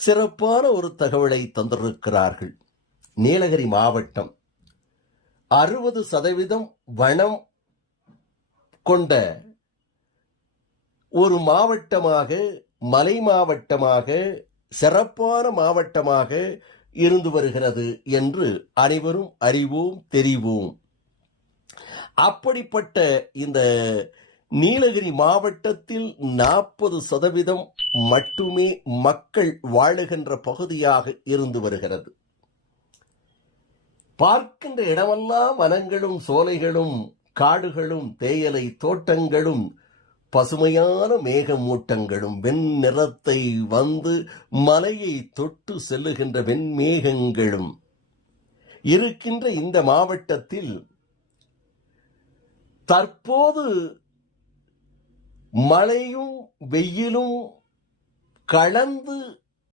சிறப்பான ஒரு தகவலை தந்திருக்கிறார்கள். நீலகிரி மாவட்டம் 60% வனம் கொண்ட ஒரு மாவட்டமாக, மலை மாவட்டமாக, சிறப்பான மாவட்டமாக இருந்து வருகிறது என்று அனைவரும் அறிவோம், தெரிவோம். அப்படிப்பட்ட இந்த நீலகிரி மாவட்டத்தில் 40% மட்டுமே மக்கள் வாழுகின்ற பகுதியாக இருந்து வருகிறது. பார்க்கின்ற இடமெல்லாம் வனங்களும் சோலைகளும் காடுகளும் தேயிலை தோட்டங்களும் பசுமையான மேகமூட்டங்களும் வெண்ணிறத்தை வந்து மலையை தொட்டு செல்லுகின்ற வெண்மேகங்களும் இருக்கின்ற இந்த மாவட்டத்தில் தற்போது மழையும் வெயிலும் கலந்து